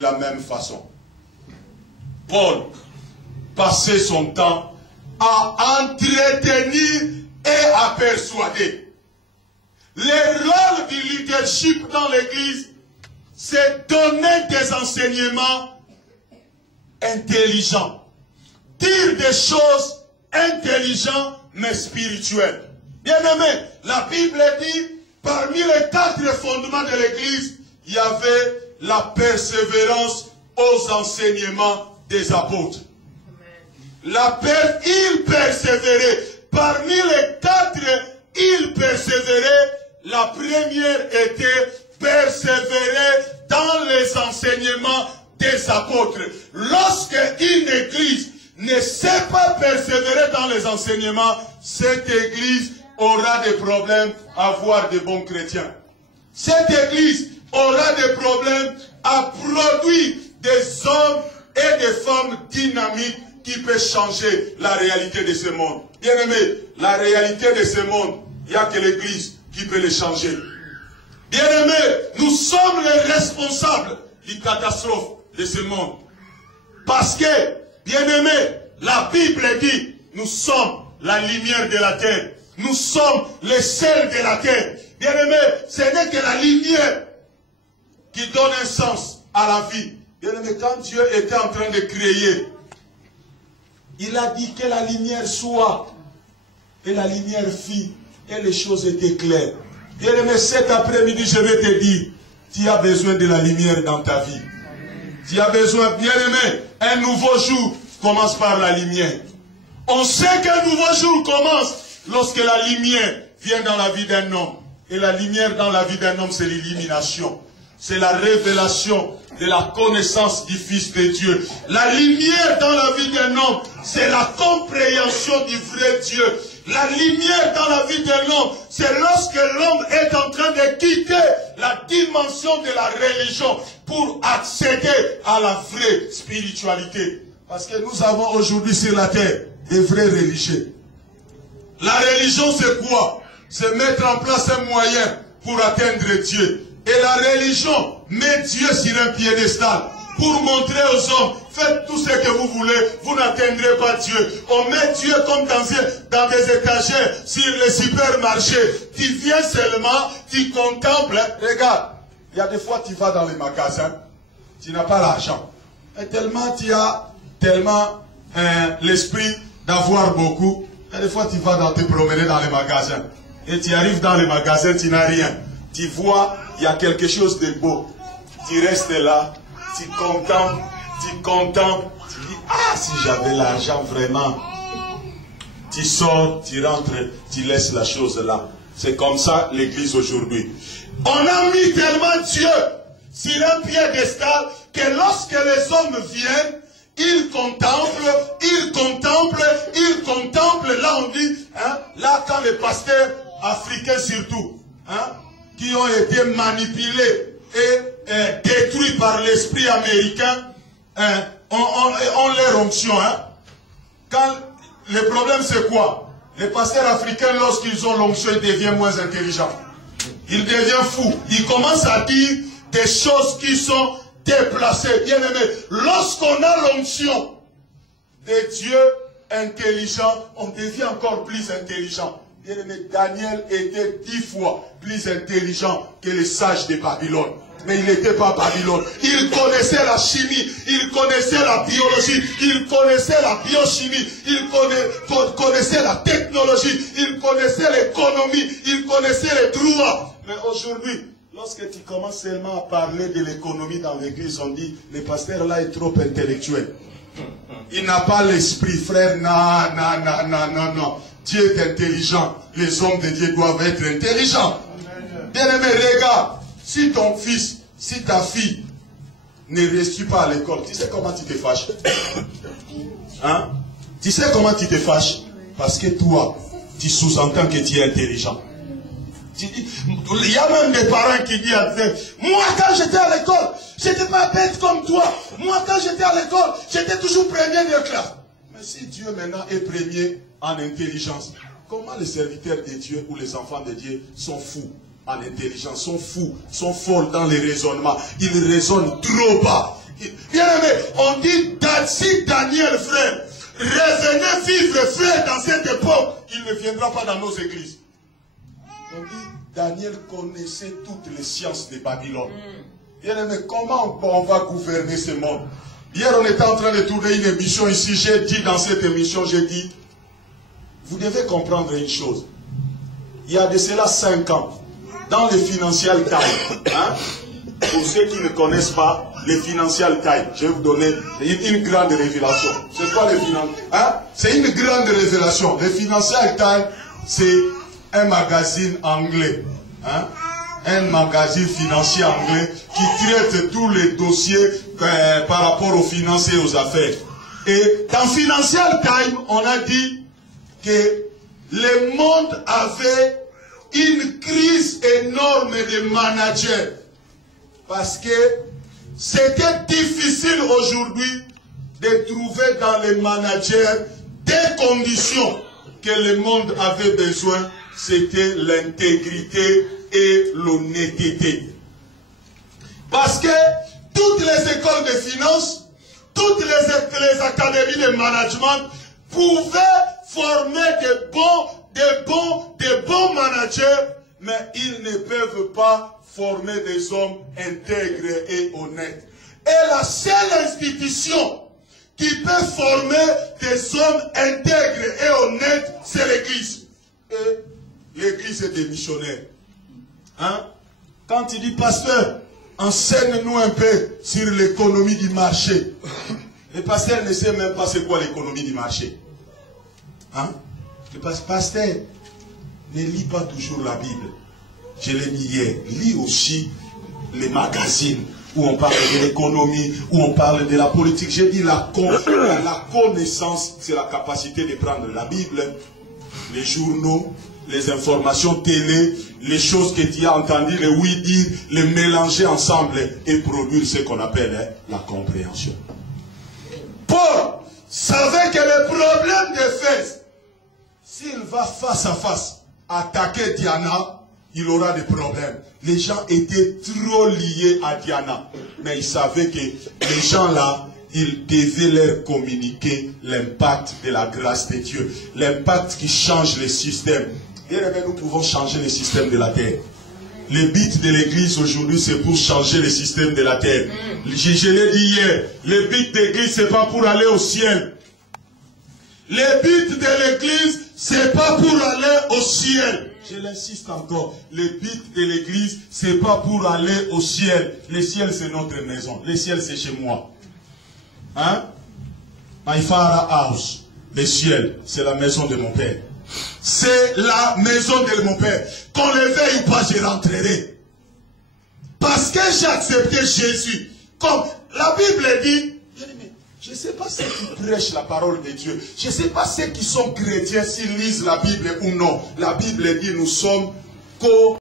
la même façon. Paul passait son temps à entretenir et à persuader. Le rôle du leadership dans l'église, c'est donner des enseignements intelligents. Dire des choses intelligentes mais spirituelles. Bien aimé, la Bible dit, parmi les 4 fondements de l'église, il y avait la persévérance aux enseignements des apôtres. Il persévérait. Parmi les 4, il persévérait. La première était persévérer dans les enseignements des apôtres. Lorsque une église ne sait pas persévérer dans les enseignements, cette église aura des problèmes à avoir de bons chrétiens. Cette église aura des problèmes à produire des hommes et des femmes dynamiques qui peuvent changer la réalité de ce monde. Bien aimé, la réalité de ce monde, il n'y a que l'église qui peut les changer. Bien aimé, nous sommes les responsables du catastrophe de ce monde. Parce que, bien aimé, la Bible dit, nous sommes la lumière de la terre. Nous sommes les sels de la terre. Bien aimé, ce n'est que la lumière qui donne un sens à la vie. Bien aimé, quand Dieu était en train de créer, il a dit que la lumière soit. Et la lumière fit. Et les choses étaient claires. Bien aimé, cet après-midi, je vais te dire, tu as besoin de la lumière dans ta vie. Tu as besoin, bien aimé, un nouveau jour commence par la lumière. On sait qu'un nouveau jour commence lorsque la lumière vient dans la vie d'un homme. Et la lumière dans la vie d'un homme, c'est l'illumination. C'est la révélation de la connaissance du Fils de Dieu. La lumière dans la vie d'un homme, c'est la compréhension du vrai Dieu. La lumière dans la vie d'un homme, c'est lorsque l'homme est en train de quitter la dimension de la religion pour accéder à la vraie spiritualité. Parce que nous avons aujourd'hui sur la terre des vrais religieux. La religion, c'est quoi? C'est mettre en place un moyen pour atteindre Dieu. Et la religion met Dieu sur un piédestal pour montrer aux hommes, faites tout ce que vous voulez, vous n'atteindrez pas Dieu. On met Dieu comme dans des étagères sur les supermarchés. Tu viens seulement, tu contemples. Regarde, il y a des fois tu vas dans les magasins, tu n'as pas l'argent. Et tellement tu as l'esprit d'avoir beaucoup. Et des fois tu vas te promener dans les magasins. Et tu arrives dans les magasins, tu n'as rien. Tu vois, il y a quelque chose de beau. Tu restes là, tu contemples, tu dis, ah, si j'avais l'argent vraiment. Tu sors, tu rentres, tu laisses la chose là. C'est comme ça l'église aujourd'hui. On a mis tellement Dieu sur un piédestal que lorsque les hommes viennent, ils contemplent. Là on dit, hein, là quand les pasteurs africains surtout, hein, qui ont été manipulés et détruits par l'esprit américain, hein, ont leur onction. Hein. Quand le problème c'est quoi? Les pasteurs africains, lorsqu'ils ont l'onction, ils deviennent moins intelligents. Ils deviennent fous. Ils commencent à dire des choses qui sont déplacées. Bien aimé, lorsqu'on a l'onction de Dieu intelligent, on devient encore plus intelligent. Bien aimé, Daniel était 10 fois plus intelligent que les sages de Babylone. Mais il n'était pas Babylone. Il connaissait la chimie, il connaissait la biologie, il connaissait la biochimie, il connaissait la technologie, il connaissait l'économie, il connaissait les droits. Mais aujourd'hui, lorsque tu commences seulement à parler de l'économie dans l'église, on dit, le pasteur là est trop intellectuel. Il n'a pas l'esprit, frère. Non. Dieu est intelligent. Les hommes de Dieu doivent être intelligents. Bien aimé, regarde. Si ton fils, si ta fille ne réussit pas à l'école, tu sais comment tu te fâches? Hein? Tu sais comment tu te fâches? Parce que toi, tu sous-entends que tu es intelligent. Il y a même des parents qui disent, moi quand j'étais à l'école, j'étais pas bête comme toi. Moi quand j'étais à l'école, j'étais toujours premier de classe. Mais si Dieu maintenant est premier en intelligence, comment les serviteurs de Dieu ou les enfants de Dieu sont fous en intelligence, sont fous, sont folles dans les raisonnements. Ils raisonnent trop bas. Bien aimé, on dit, si Daniel, frère, revenait vivre, frère, dans cette époque, il ne viendra pas dans nos églises. On dit, Daniel connaissait toutes les sciences de Babylone. Bien aimé, comment on va gouverner ce monde? Hier, on était en train de tourner une émission ici. J'ai dit dans cette émission, j'ai dit, vous devez comprendre une chose. Il y a de cela 5 ans, dans les Financial Times, hein, pour ceux qui ne connaissent pas les Financial Times, je vais vous donner une grande révélation. C'est quoi les Financial Times, hein? C'est une grande révélation. Les Financial Times, c'est un magazine anglais. Hein? Un magazine financier anglais qui traite tous les dossiers par rapport aux finances et aux affaires. Et dans Financial Times, on a dit que le monde avait une crise énorme de managers. Parce que c'était difficile aujourd'hui de trouver dans les managers des conditions que le monde avait besoin. C'était l'intégrité et l'honnêteté. Parce que toutes les écoles de finance, toutes les académies de management pouvaient former de bons managers, mais ils ne peuvent pas former des hommes intègres et honnêtes. Et la seule institution qui peut former des hommes intègres et honnêtes, c'est l'Église. Et l'Église est des missionnaires. Hein? Quand il dit, pasteur, enseigne-nous un peu sur l'économie du marché. Le pasteur ne sait même pas c'est quoi l'économie du marché. Hein? Le pasteur ne lit pas toujours la Bible. Je l'ai dit hier. Lis aussi les magazines où on parle de l'économie, où on parle de la politique. J'ai dit la connaissance, c'est la capacité de prendre la Bible, les journaux, les informations télé, les choses que tu as entendues, les oui-dire, les mélanger ensemble et produire ce qu'on appelle la compréhension. Paul savait que le problème d'Éphèse, s'il va face à face attaquer Diana, il aura des problèmes. Les gens étaient trop liés à Diana, mais il savait que les gens là, il devait leur communiquer l'impact de la grâce de Dieu, l'impact qui change les systèmes. Bien aimé, nous pouvons changer les systèmes de la terre. Le but de l'église aujourd'hui, c'est pour changer les systèmes de la terre. Je l'ai dit hier, le but de l'église, c'est pas pour aller au ciel. Le but de l'église, c'est pas pour aller au ciel. Je l'insiste encore. Le but de l'église, c'est pas pour aller au ciel. Le ciel, c'est notre maison. Le ciel, c'est chez moi. Hein? My father house. Le ciel, c'est la maison de mon père. C'est la maison de mon père. Qu'on le veuille ou pas, je rentrerai. Parce que j'ai accepté Jésus. Comme la Bible dit, je ne sais pas ceux qui prêchent la parole de Dieu. Je ne sais pas ceux qui sont chrétiens, s'ils lisent la Bible ou non. La Bible dit, nous sommes